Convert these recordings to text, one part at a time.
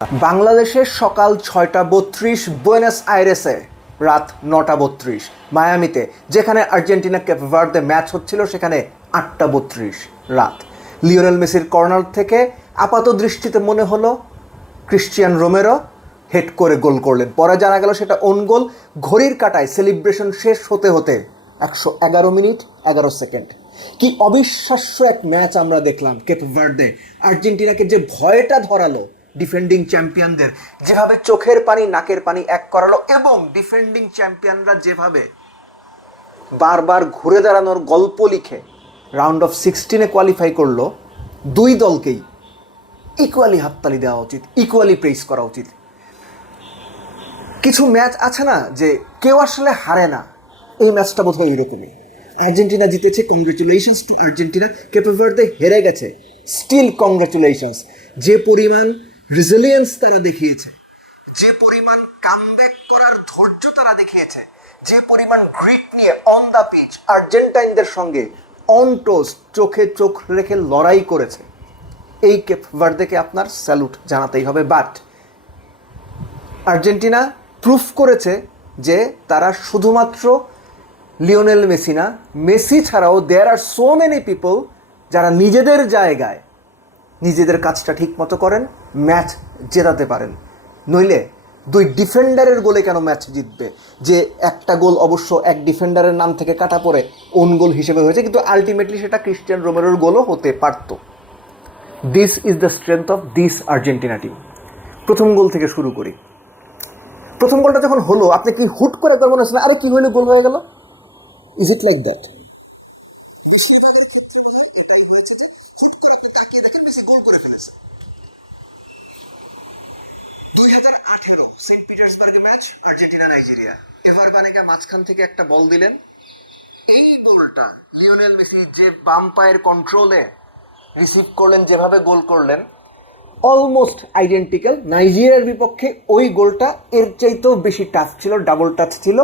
বাংলাদেশের সকাল 6:32, বুয়েনোস আইরেসে রাত 9:32, মায়ামিতে যেখানে আর্জেন্টিনা কেপ ভার্দে ম্যাচ হচ্ছিল সেখানে 8:32 রাত। লিওনেল মেসির কর্নার থেকে আপাত দৃষ্টিতে মনে হলো ক্রিশ্চিয়ান রোমেরো হেড করে গোল করলেন, পরে জানা গেল সেটা ওন গোল। ঘড়ির কাঁটায় সেলিব্রেশন শেষ হতে হতে 111 মিনিট 11 সেকেন্ড। কি অবিশ্বাস্য এক ম্যাচ আমরা দেখলাম। কেপ ভার্দে আর্জেন্টিনাকে যে ভয়টা ধরালো, ডিফেন্ডিং চ্যাম্পিয়নদের যেভাবে চোখের পানি নাকের পানি এক করালো, এবং ডিফেন্ডিং চ্যাম্পিয়নরা যেভাবে বারবার ঘুরে দাঁড়ানোর গল্প লিখে রাউন্ড অফ 16-এ কোয়ালিফাই করলো, দুই দলকেই ইকুয়ালি হাততালি দেওয়া উচিত, ইকুয়ালি প্রেস করা উচিত। কিছু ম্যাচ আছে না যে কেউ আসলে হারে না, এই ম্যাচটা বোধহয় এরকমই। আর্জেন্টিনা জিতেছে, congratulations to Argentina. Cape Verde হেরে গেছে, স্টিল কংগ্রেচুলেশনস। যে পরিমাণ রেজিলিয়েন্স তারা দেখিয়েছে, যে পরিমাণ কামব্যাক করার ধৈর্য তারা দেখিয়েছে, যে পরিমাণ গ্রিট নিয়ে অন দ্য পিচ আর্জেন্টাইনদের সঙ্গে অন টোস চোখে চোখ রেখে লড়াই করেছে, এই কেপ ভার্দেকে আপনার স্যালুট জানাতেই হবে। বাট আর্জেন্টিনা প্রুফ করেছে যে তারা শুধুমাত্র লিওনেল মেসি না, মেসি ছাড়াও দেয়ার আর সো মেনি পিপল যারা নিজেদের জায়গায় নিজেদের কাজটা ঠিক মতো করেন, ম্যাচ জেতাতে পারেন। নইলে দুই ডিফেন্ডারের গোলে কেন ম্যাচ জিতবে? যে একটা গোল অবশ্য এক ডিফেন্ডারের নাম থেকে কাটা পড়ে ওন গোল হিসেবে হয়েছে, কিন্তু আলটিমেটলি সেটা ক্রিশ্চিয়ান রোমেরোর গোলও হতে পারত। This is the strength of this Argentina team. প্রথম গোল থেকে শুরু করি। প্রথম গোলটা যখন হলো, আপনি কি হুট করে একবার মনে হচ্ছে আরে কি হইলে গোল হয়ে গেল? Is it like that? Goal করে ফেলেছে। 2018 সেন্ট পিটার্সবার্গে match, Argentina Nigeria. Ever Banega মাঝখান থেকে একটা বল দিলেন, এই বলটা লিওনেল মেসি যে বাম পায়ের কন্ট্রোলে রিসিভ করলেন, যেভাবে গোল করলেন, অলমোস্ট আইডেন্টিক্যাল নাইজেরিয়ার বিপক্ষে ওই গোলটা। এর চাইতেও বেশি টাচ ছিল, ডাবল টাচ ছিল,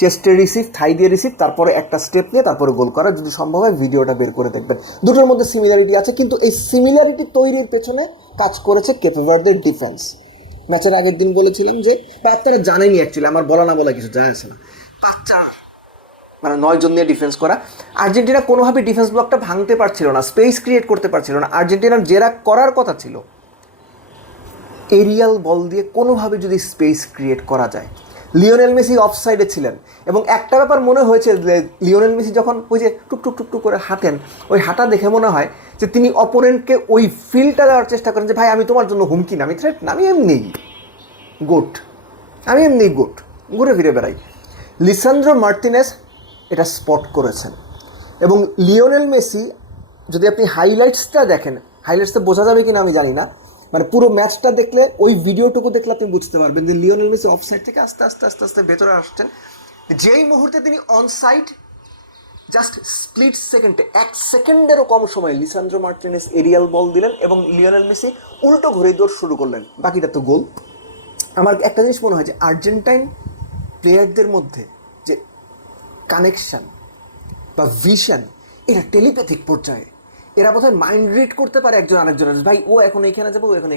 চেস্টে রিসিভ, থাই দিয়ে রিসিভ, তারপরে একটা স্টেপ নিয়ে তারপরে গোল করা। যদি সম্ভব হয় ভিডিওটা বের করে দেখবেন, দুটোর মধ্যে সিমিলারিটি আছে, কিন্তু এই সিমিলারিটি তৈরির পেছনে কাজ করেছে কেপ ভার্দের ডিফেন্স। ম্যাচের আগের দিন বলেছিলাম যে, বা আপনারা জানেনই অ্যাকচুয়ালি, আমার বলা না বলা কিছু যায় আসে না, 5-4 মানে 9 জন নিয়ে ডিফেন্স করা। আর্জেন্টিনা কোনোভাবে ডিফেন্স ব্লকটা ভাঙতে পারছিল না, স্পেস ক্রিয়েট করতে পারছিল না। আর্জেন্টিনার যেরা করার কথা ছিল, এরিয়াল বল দিয়ে কোনোভাবে যদি স্পেস ক্রিয়েট করা যায়। লিওনেল মেসি অফ সাইডে ছিলেন, এবং একটা ব্যাপার মনে হয়েছে, লিওনেল মেসি যখন ওই যে টুকটুক টুকটুক করে হাঁটেন, ওই হাঁটা দেখে মনে হয় যে তিনি অপোনেন্টকে ওই ফিলটা দেওয়ার চেষ্টা করেন যে ভাই আমি তোমার জন্য হুমকি না, আমি থ্রেট না, আমি এমনি গোট, আমি এমনি গোট, ঘুরে ফিরে বেড়াই। লিসান্দ্রো মার্টিনেস এটা স্পট করেছেন, এবং লিওনেল মেসি, যদি আপনি হাইলাইটসটা দেখেন, হাইলাইটসটা বোঝা যাবে কিনা আমি জানি না, মানে পুরো ম্যাচটা দেখলে, ওই ভিডিওটুকু দেখলে আপনি বুঝতে পারবেন যে লিওনেল মেসি অফ সাইড থেকে আস্তে আস্তে আস্তে আস্তে ভেতরে আসছেন। যেই মুহূর্তে তিনি অন সাইড, জাস্ট স্প্লিট সেকেন্ডে, 1 সেকেন্ডেরও কম সময়ে লিসান্দ্রো মার্টিনেস এরিয়াল বল দিলেন, এবং লিওনেল মেসি উল্টো ঘুরে দৌড় শুরু করলেন। বাকিটা তো গোল। আমার একটা জিনিস মনে হয় যে আর্জেন্টাইন প্লেয়ারদের মধ্যে যে কানেকশান বা ভিশন, এটা টেলিপ্যাথিক পর্যায়ে। এরা বোধহয় মাইন্ড রিড করতে পারে একজন আরেকজনের, ভাই ও এখন এইখানে যাবে, ও এখন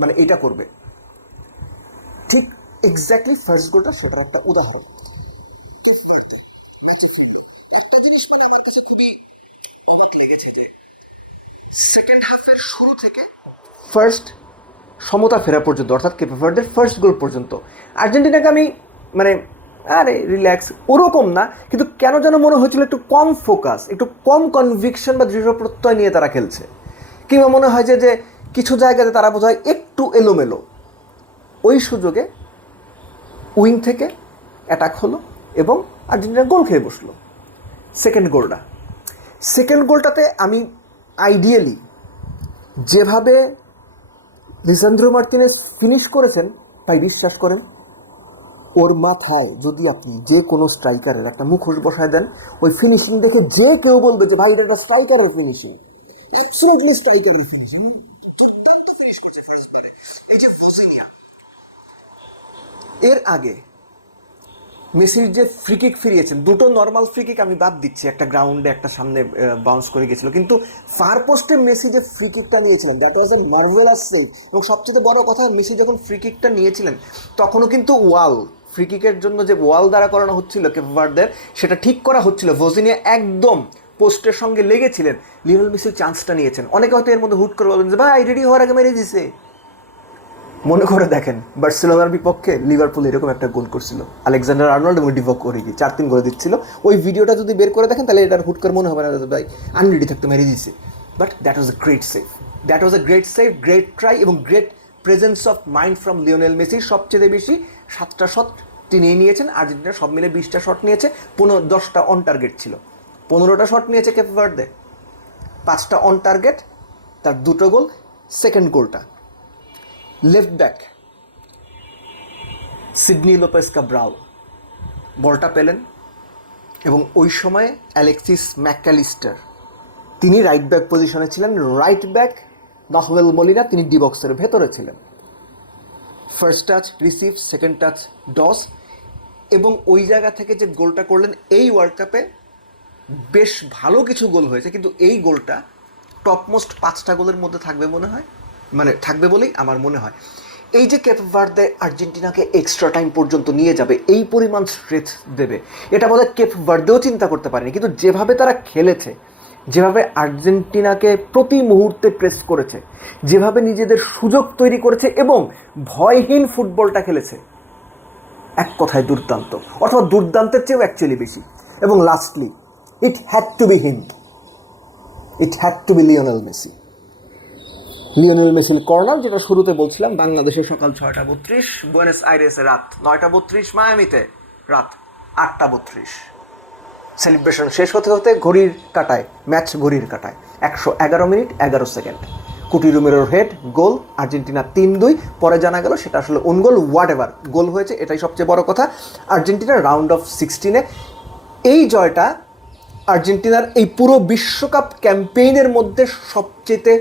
মানে এটা করবে। ঠিক এক্স্যাক্টলি ফার্স্ট গোলটা সেটার একটা উদাহরণ। একটা জিনিস মানে আমার কাছে খুবই অবাক লেগেছে যে সেকেন্ড হাফের শুরু থেকে ফার্স্ট সমতা ফেরা পর্যন্ত, অর্থাৎ কেপ ভার্দের ফার্স্ট গোল পর্যন্ত, আর্জেন্টিনাকে আমি মানে আরে রিল্যাক্স ওরকম না, কিন্তু কেন যেন মনে হয়েছিল একটু কম ফোকাস, একটু কম কনভিকশন বা দৃঢ় প্রত্যয় নিয়ে তারা খেলছে। কিংবা মনে হয় যে কিছু জায়গাতে তারা বোধহয় একটু এলোমেলো। ওই সুযোগে উইং থেকে অ্যাটাক হলো এবং আর্জেন্টিনা গোল খেয়ে বসলো। সেকেন্ড গোলটাতে আমি আইডিয়ালি যেভাবে লিসান্দ্রো মার্টিনেস ফিনিশ করেছেন, তাই বিশ্বাস করেন ওর মাথায় যদি আপনি যে কোনো স্ট্রাইকারের একটা মুখোশ বসায় দেন, ওই ফিনিশিং দেখে যে কেউ বলবে যে ভাই এটা একটা স্ট্রাইকারের ফিনিশিং, অ্যাবসলিউটলি স্ট্রাইকারের ফিনিশিং। দুর্দান্ত ফিনিশ করছে ফার্স্ট বারে। এই যে ভোসিনিয়া, এর আগে মেসির যে ফ্রি কিক ফিরিয়েছেন, দুটো নর্মাল ফ্রি কিক আমি বাদ দিচ্ছি, একটা গ্রাউন্ডে একটা সামনে বাউন্স করে গেছিল, কিন্তু ফার পোস্টে মেসি যে ফ্রি কিকটা নিয়েছিলেন that was A marvellous save. এবং সবচেয়ে বড় কথা, মেসি যখন ফ্রি কিকটা নিয়েছিলেন তখনও কিন্তু ফ্রি কিকের জন্য যে ওয়াল দ্বারা করানো হচ্ছিল কেপ ভার্দের, সেটা ঠিক করা হচ্ছিল। ভজিনিয়া একদম পোস্টের সঙ্গে লেগেছিলেন, লিওনেল মেসি চান্সটা নিয়েছেন। অনেকে হয়তো এর মধ্যে হুট করে বলবেন যে ভাই রেডি হওয়ার আগে মেরে দিছে। মনে করে দেখেন বার্সেলোনার বিপক্ষে লিভারপুল এরকম একটা গোল করছিল, আলেকজান্ডার আর্নল্ড এবং ডিভক ওরিগি 4-3 করে দিচ্ছিল। ওই ভিডিওটা যদি বের করে দেখেন তাহলে এটার হুট করে মনে হবে না ভাই আনরেডি থাকতে মেরে দিয়েছে। But that was a great save, that was a great save, great try এবং great presence of mind from Lionel Messi. সবচেয়ে বেশি 7টা শট তিনি নিয়েছেন, আর্জেন্টিনা সব মিলে 20টা শট নিয়েছে, 10টা অন টার্গেট ছিল। 15টা শট নিয়েছে কেপ ভার্দে, 5টা অন টার্গেট, তার 2টো গোল। সেকেন্ড গোলটা left back Sydney Lopez Cabral বলটা পেলেন এবং ওই সময় অ্যালেক্সিস ম্যাকঅ্যালিস্টার তিনি রাইট ব্যাক পজিশনে ছিলেন, রাইট ব্যাক নাহুয়েল মলিনা তিনি ডি বক্সের ভেতরে ছিলেন। First touch receive, second touch does, এবং ওই জায়গা থেকে যে গোলটা করলেন, এই ওয়ার্ল্ড কাপে বেশ ভালো কিছু গোল হয়েছে, কিন্তু এই গোলটা টপমোস্ট 5টা গোলের মধ্যে থাকবে মনে হয়, মানে থাকবে বলেই আমার মনে হয়। এই যে কেপ ভার্দে আর্জেন্টিনাকে এক্সট্রা টাইম পর্যন্ত নিয়ে যাবে, এই পরিমাণ স্ট্রেচ দেবে, এটা বোধহয় কেপ ভার্দেও চিন্তা করতে পারেনি। কিন্তু যেভাবে তারা খেলেছে, যেভাবে আর্জেন্টিনাকে প্রতি মুহূর্তে প্রেস করেছে, যেভাবে নিজেদের সুযোগ তৈরি করেছে এবং ভয়হীন ফুটবলটা খেলেছে, এক কথায় দুর্দান্ত, অথবা দুর্দান্তের চেয়েও অ্যাকচুয়ালি বেশি। এবং lastly it had to be him, it had to be Lionel Messi. Lionel মেসির কর্নার, যেটা শুরুতে বলছিলাম, বাংলাদেশে সকাল 6টা 32, বুয়েনোস আইরেসে রাত 9টা 32, মায়ামিতে রাত 8টা 32। সেলিব্রেশন শেষ হতে হতে ঘড়ির কাঁটায়, ম্যাচ ঘড়ির কাঁটায় 111 মিনিট 11 সেকেন্ড। কুটি রুমেরোর হেড গোল, আর্জেন্টিনা 3-2। পরে জানা গেল সেটা আসলে ওন গোল, হোয়াট এভার গোল হয়েছে, এটাই সবচেয়ে বড় কথা। আর্জেন্টিনার রাউন্ড অফ 16-এ এই জয়টা আর্জেন্টিনার এই পুরো বিশ্বকাপ ক্যাম্পেইনের মধ্যে সবচেয়ে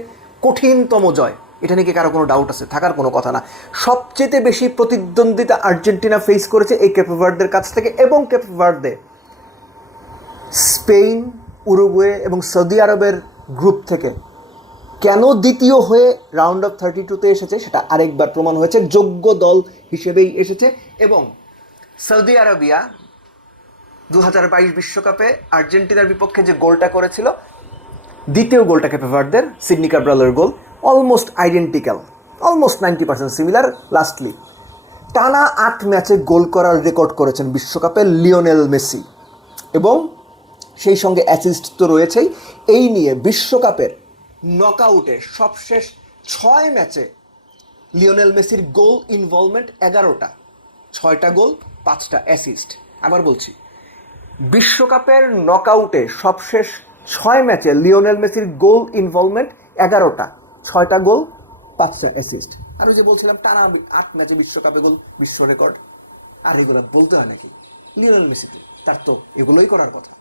কঠিনতম জয়। এটা নিয়ে কারো কোনো ডাউট আছে? থাকার কোনো কথা না। সবচেয়ে বেশি প্রতিদ্বন্দ্বিতা আর্জেন্টিনা ফেস করেছে এই কেপ ভার্দের কাছ থেকে, এবং কেপ ভার্দে স্পেন, উরুগুয়ে এবং সৌদি আরবের গ্রুপ থেকে কেন দ্বিতীয় হয়ে রাউন্ড অফ 32-তে এসেছে সেটা আরেকবার প্রমাণ হয়েছে, যোগ্য দল হিসেবেই এসেছে। এবং সৌদি আরবিয়া 2022 বিশ্বকাপে আর্জেন্টিনার বিপক্ষে যে গোলটা করেছিল, দ্বিতীয় গোলটা কেপ ভার্দের, সিডনি কাব্রালের goal, almost identical, almost 90% similar. Lastly টানা 8 ম্যাচে গোল করার রেকর্ড করেছেন বিশ্বকাপে লিওনেল মেসি, এবং সেই সঙ্গে অ্যাসিস্ট তো রয়েছেই। এই নিয়ে বিশ্বকাপের নকআউটে সবশেষ 6 ম্যাচে লিওনেল মেসির গোল ইনভলভমেন্ট 11টা, 6টা গোল 5টা অ্যাসিস্ট। আবার বলছি, বিশ্বকাপের নকআউটে সবশেষ 6 ম্যাচে লিওনেল মেসির গোল ইনভলভমেন্ট 11টা, 6টা গোল 5টা অ্যাসিস্ট। আর যে বলছিলাম টানা 8 ম্যাচে বিশ্বকাপে গোল, বিশ্ব রেকর্ড। আর এগুলো বলতে হয় নাকি? লিওনেল মেসি তার তো এগুলোই করার কথা।